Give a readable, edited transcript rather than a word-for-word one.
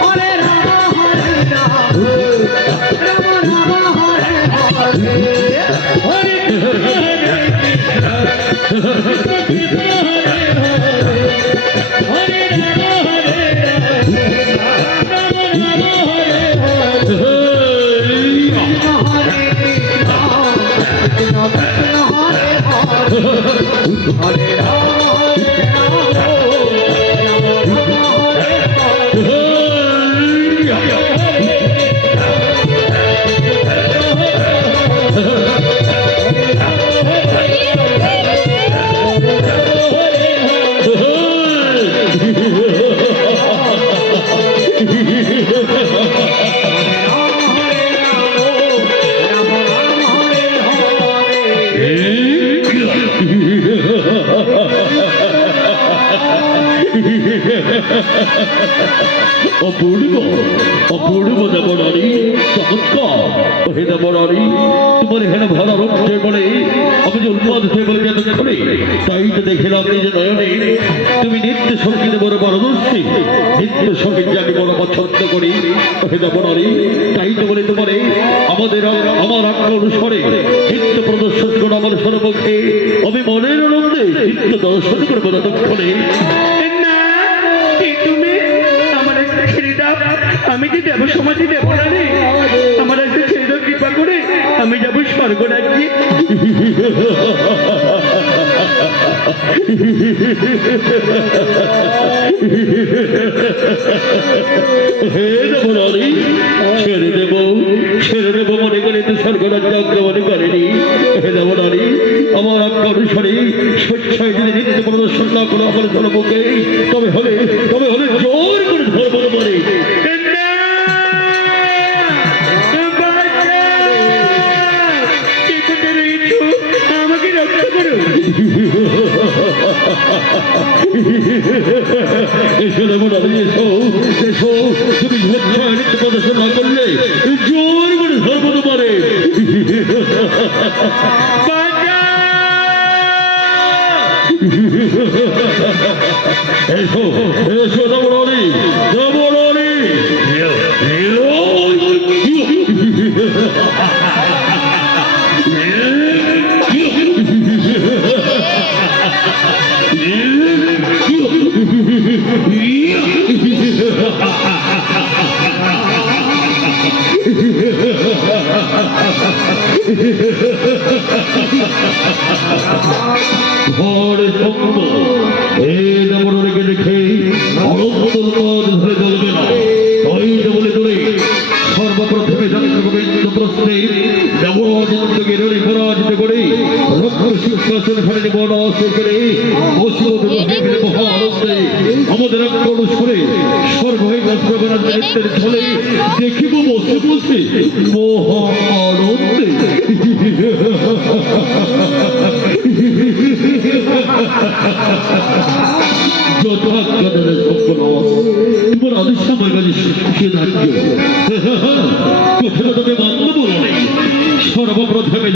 হরে রাম হরে রাম রাম রাম হরে হরে হরে কৃষ্ণ হরে হরে হরে রাম হরে রাম রাম রাম হরে হরে হরে কৃষ্ণ কৃষ্ণ কৃষ্ণ হরে হরে হরে রাম হরে রাম অপূর্ব অপূর্ব দেবনারী চমৎকার হে দেবনারী তোমার এখানে ভরা রূপে বলে আমি যে উন্মাদ হয়ে বলে এতক্ষণে তাই তো দেখিলাম নিজে নয়নে তুমি নিত্য সঙ্গীতে বড় পারদর্শী নিত্য সঙ্গীত যাকে বড় পছন্দ করি হে দেবনারী তাই তো বলে তোমার আমাদের আমার আজ্ঞা অনুসারে নিত্য প্রদর্শন করে আমার সর্বপক্ষে আমি মনের আনন্দে নিত্য দর্শন করবো ততক্ষণে আমি যে দেব সমাজে দেব না রে আমার একটা ছেলে কৃপা করে আমি যাবো স্বর্গ রাজ্যে ছেড়ে দেব মনে করে তো স্বর্গ রাজ্য আক্রমণ করেনি হে দেবনারী আমার আজ্ঞা অনুসারে স্বেচ্ছায় যদি নিত্য প্রদর্শন না করে আমার ধর্মকে তবে হলে জোর করে ধর্ম মানে আমাকে রক্ষা করো এসো দেবনারী এসো এসো তুমি স্বেচ্ছায় নিত্য প্রদর্শন না করলে জোর করে ধর্ম মানে এসো এসো দেবনারী দেবনারী ঘর সঙ্গ এই দেবনারীকে দেখে ধরে চলবে না তাই বলে তোলে সর্বপ্রথমে যন্ত্র প্রশ্নে দেবরাজেন্দ্রকে পরাজিত করে রক্ষর সিংহাসন খানে বনাশ করে মহানন্দে আমাদের আজ্ঞা অনুসারে স্বর্গ হয়ে নৃত্যের ফলে দেখিব বসে বসে মহা আনন্দে যত আজ্ঞানের সকল তোমার আদেশ আমার কাছে সে ধার্য কোথাও তবে মান্য বলো নেই সর্বপ্রথমে